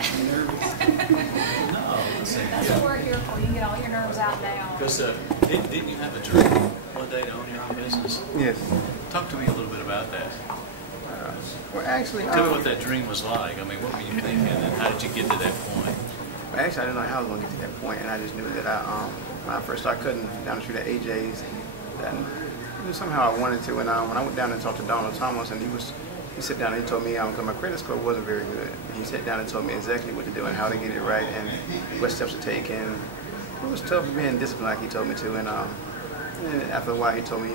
You nervous? No, listen. That's what we're here for. You can get all your nerves out now. Because didn't you have a dream one day to own your own business? Yes. Talk to me a little bit about that. Well, actually, Tell me what that dream was like. I mean, what were you thinking, and how did you get to that point? well, actually, I didn't know how I was going to get to that point, and I just knew that when I first started cutting down the street at AJ's, that somehow I wanted to. And when I went down and talked to Donald Thomas, and he sat down and he told me, because my credit score wasn't very good. He sat down and told me exactly what to do and how to get it right and what steps to take. And it was tough being disciplined like he told me to. And after a while, he told me, he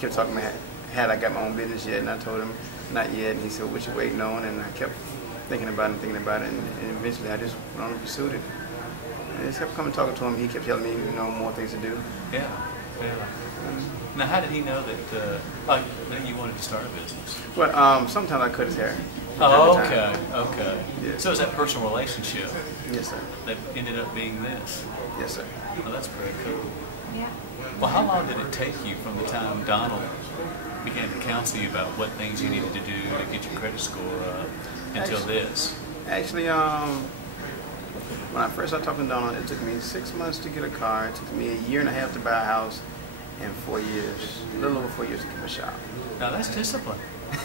kept talking about had I got my own business yet, and I told him not yet. And he said, what you waiting on? And I kept thinking about it, and eventually I just went on and pursued it. And I just kept coming talking to him. He kept telling me, more things to do. Yeah. Now, how did he know that you wanted to start a business? But sometimes I cut his hair. Oh, okay. Yeah. So is that personal relationship Yes, sir. that ended up being this? Yes, sir. Well, that's pretty cool. Yeah. Well, how long did it take you from the time Donald began to counsel you about what things you needed to do to get your credit score up until this? Actually, when I first started talking to Donald, it took me 6 months to get a car. It took me a year and a half to buy a house, and 4 years, a little over 4 years to keep a shop. Now, that's discipline.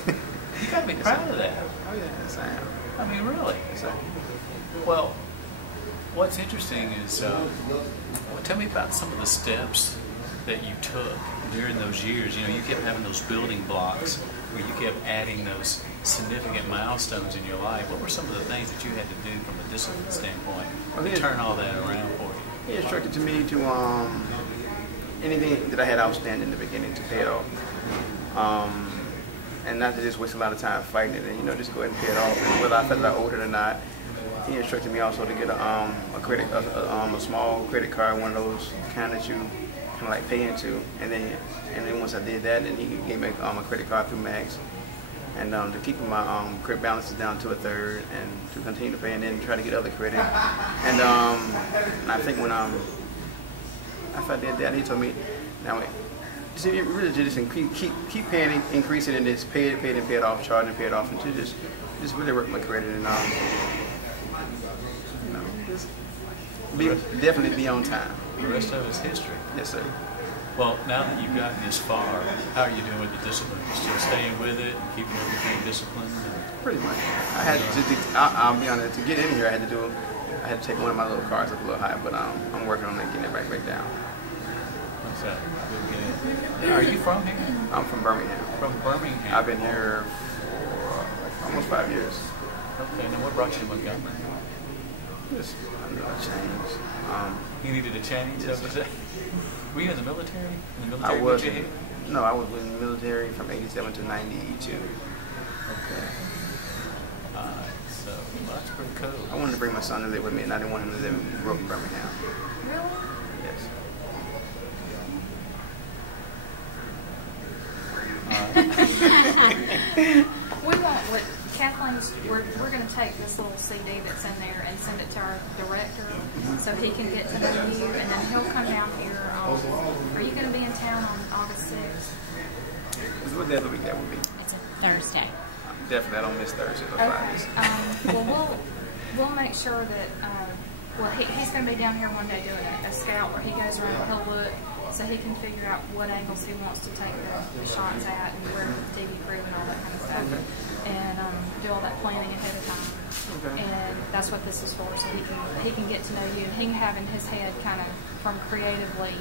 You got to be proud of that. Oh yeah, yes I am. I mean, really. Yes, sir. Well, what's interesting is, tell me about some of the steps that you took during those years. You kept having those building blocks where you kept adding those significant milestones in your life. What were some of the things that you had to do from a discipline standpoint to turn all that around for you? He instructed to me to anything that I had outstanding in the beginning to pay it off. And not to just waste a lot of time fighting it, and just go ahead and pay it off. And whether I felt I owed it or not, he instructed me also to get a small credit card, one of those kind that you kind of like pay into. And then once I did that, then he gave me a credit card through Max, and to keep my credit balances down to a third, and to continue to pay, and then try to get other credit. And I think when after I did that, he told me, now. So you really just keep paying, increase it, and just pay it off, charge and pay it off, and to just really work my credit and just definitely be on time. The rest of it's history. Yes, sir. Well, now that you've gotten this far, how are you doing with the discipline? You still staying with it and keeping everything disciplined? Pretty much. I had to. I'll be honest. To get in here, I had to take one of my little cars up a little higher, but I'm working on getting it back down. What's that? Are you from here? I'm from Birmingham. From Birmingham? I've been here for almost 5 years. Okay, now what brought you to Montgomery? Just I need a change. You needed a change? Yes, Sir. Were you in the military? I was. Here? No, I was in the military from 87 to 92. Okay. Alright, so that's pretty cool. I wanted to bring my son to live with me, and I didn't want him to live in Birmingham. Really? Yes. We want what Kathleen's. We're going to take this little CD that's in there and send it to our director so he can get to know you, and then he'll come down here. Are you going to be in town on August 6th? What day of the week that would be? It's a Thursday. Definitely, I don't miss Thursdays or Fridays. Well, we'll make sure that. He's going to be down here one day doing a scout where he goes around and he'll look so he can figure out what angles he wants to take the shots at and where the TV crew and all that kind of stuff. Okay. And do all that planning ahead of time. Okay. And that's what this is for, so he can get to know you, and he can have in his head kind of from creatively,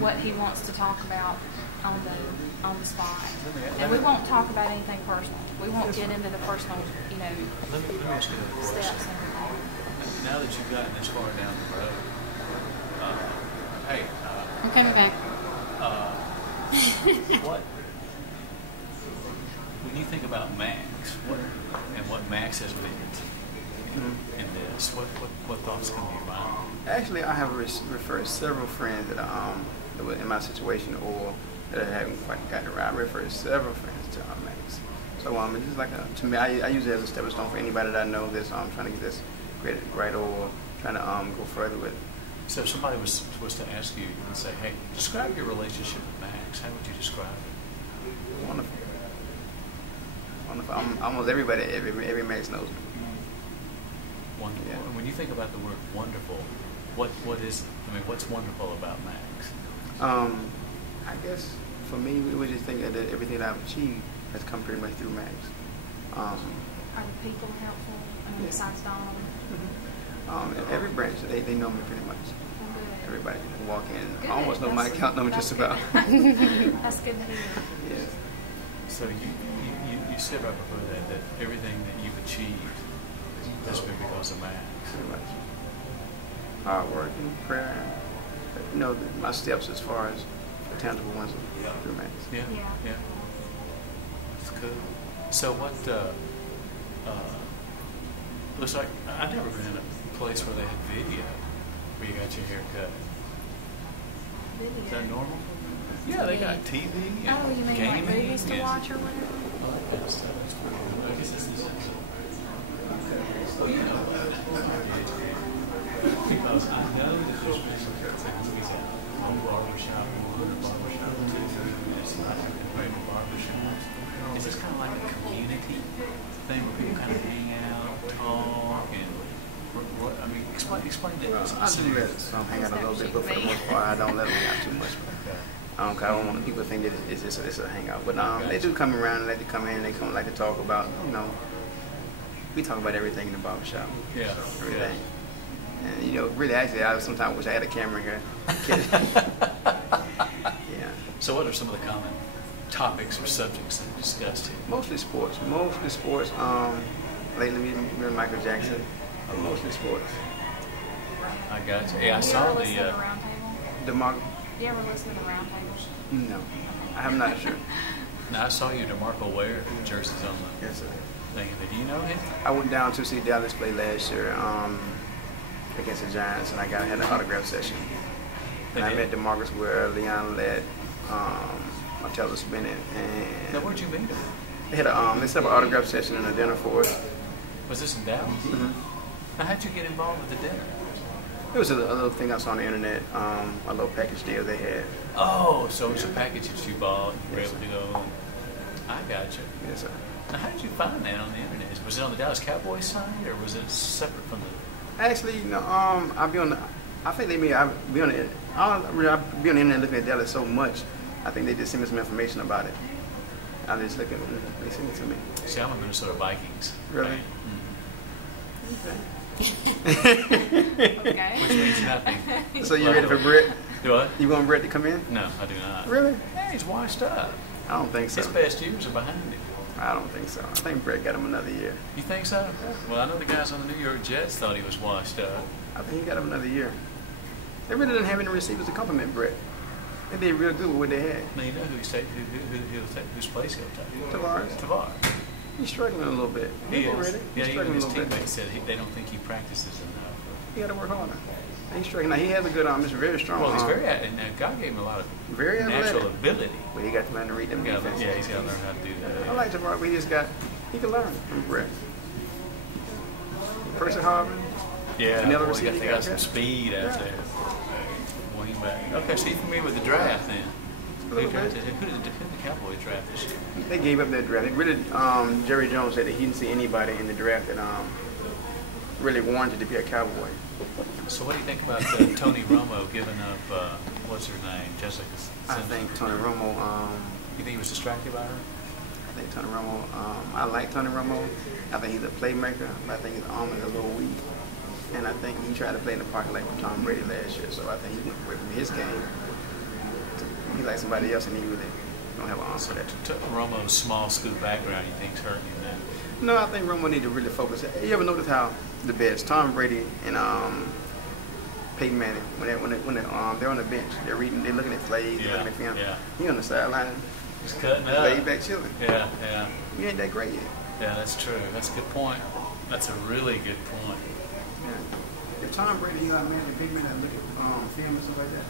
what he wants to talk about on the spot. And we won't talk about anything personal. We won't get into the personal, Let me ask you a steps question. and everything. Now that you've gotten this far down the road, I'm coming back. when you think about Max, what Max has meant in this, what thoughts come to your mind? Actually, I have referred several friends that were in my situation or that I haven't quite gotten around. I referred several friends to Max. So it's just like to me, I use it as a stepping stone for anybody that I know that's trying to get this credit right or trying to go further with. So if somebody was to ask you and say, hey, describe your relationship with Max, how would you describe it? Wonderful. Wonderful. Almost everybody, every Max knows me. Wonderful. Yeah. And when you think about the word wonderful, what is? I mean, what's wonderful about Max? I guess for me, we just think that everything that I've achieved has come pretty much through Max. Are the people helpful? I mean, Yeah. besides Donald? In every branch, they know me pretty much. Well, good. Everybody can walk in, Good. almost know my That's- account number that's just good. about. That's good to hear. Yeah, So you said right before that everything that you've achieved has been because of Max. pretty much. Hard work and prayer. You know, my steps as far as the tangible ones are through Max. Yeah. Yeah. Yeah. That's cool. So what? Looks like I've never been in a place where they had video where you got your hair cut. Video. Is that normal? Yeah, they got TV and Oh, you mean gaming like movies to and watch or whatever? all that kind of stuff. I guess this is because I know that there's places like movies at one barbershop and one barbershop two. It's not like a regular barbershop. Is this kind of like a community thing where people kind of hang out, talk, and I mean, explain that. Well, I do let some hang out a little bit, but for the most part, I don't let them hang out too much. Cause I don't want people to think that it's just a hangout. But they do come around and let you come in. They come like to talk about, you know, we talk about everything in the barbershop. Yeah. So, everything. And you know, really, actually, I sometimes wish I had a camera here. Yeah. So, what are some of the common topics or subjects that you discussed here? Mostly sports. Mostly sports. Lately, me and Michael Jackson. Mostly sports. I got you. Yeah, I You saw ever listen to the. the round table? DeMarco? You ever listen to the round tables? No, I'm not sure. Now I saw you, DeMarco Ware, jerseys on the Yes, sir. thing. Do you know him? I went down to see Dallas play last year against the Giants, and I had an autograph session. And I met DeMarcus Ware, Leon Lett, Martellus Bennett, and Now, where'd you meet him? they had they set up an autograph session and a dinner for us. Was this in Dallas? Now, how'd you get involved with the dinner? It was a little thing I saw on the internet, a little package deal they had. Oh, so it's a package that you bought. You were able to go. I got you. Yes, sir. Now, how did you find that on the internet? Was it on the Dallas Cowboys site, or was it separate from the? Actually, you know, I'll be on the. I think they may. I'll be on the. I'll be on the internet looking at Dallas so much. I think they just sent me some information about it. I just look at it. They sent it to me. See, I'm a Minnesota Vikings. Really? fan. Okay. Which means nothing. So you ready for Brett? Do I? You want Brett to come in? No, I do not. Really? Yeah, he's washed up. I don't think so. His best years are behind him. I don't think so. I think Brett got him another year. You think so? Well, I know the guys on the New York Jets thought he was washed up. I think he got him another year. They really didn't have any receivers to compliment Brett. They did real good with what they had. Now you know whose place he'll take. Tavares, Tavares. he's struggling a little bit. He He's is. ready. Yeah, He's even struggling a his little bit. teammates said they don't think he practices enough. He got to work harder. He's struggling. Now he has a good arm. He's very strong. Well, he's arm. very and God gave him a lot of Very natural athletic. ability. But he got to learn to read them Yeah, defenses. he's got to learn how to do that. I like Tavares, but he can learn from Brett. Percy Harvin. Yeah, Another boy, receiver they you got got some there? speed out Yeah. there. Wing back. Okay, so you're familiar with the draft then? A little Who bit. did the Cowboys draft this year? They gave up their draft. It really, Jerry Jones said that he didn't see anybody in the draft that really warranted to be a Cowboy. So what do you think about Tony Romo giving up, what's her name, Jessica I Simpson? think Tony Romo. You think he was distracted by her? I think Tony Romo. I like Tony Romo. I think he's a playmaker, but I think his arm is a little weak. And I think he tried to play in the parking lot with Tom Brady last year, so I think he went away from his game. He's like somebody else, and he really don't have an arm for that. Romo's small school background, you think's hurting him now? No, I think Romo need to really focus. You ever notice how the best Tom Brady and Peyton Manning when they're on the bench, they're looking at plays, they're looking at film. Yeah. He on the sideline, Just cutting up. laid back chilling. Yeah. You ain't that great yet. Yeah, that's true. That's a good point. That's a really good point. Yeah. If Tom Brady, you know, man, the big man that look at film and stuff like that.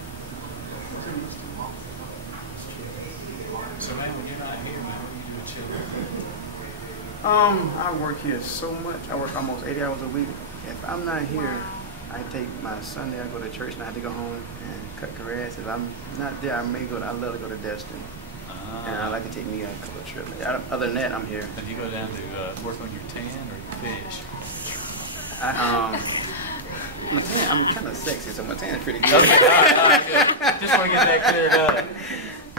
So, man, when you're not here, man, what do you do with children? I work here so much. I work almost 80 hours a week. If I'm not here, I take my Sunday, I go to church, and I have to go home and cut grass. If I'm not there, I love to go to Destin. And I like to take me a couple of trips. Other than that, I'm here. And you go down to work on your tan or your fish? I'm kind of sexy, so my tan is pretty good. Okay, all right, good. Just want to get that cleared up.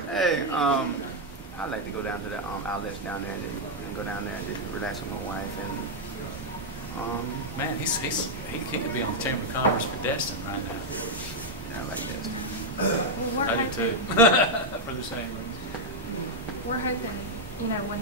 Hey, I like to go down to the outlets down there and go down there and just relax with my wife and. Man, he could be on the Chamber of Commerce for Destin right now. Yeah, I like this. Well, I do too. For the same reason. we're hoping, you know, when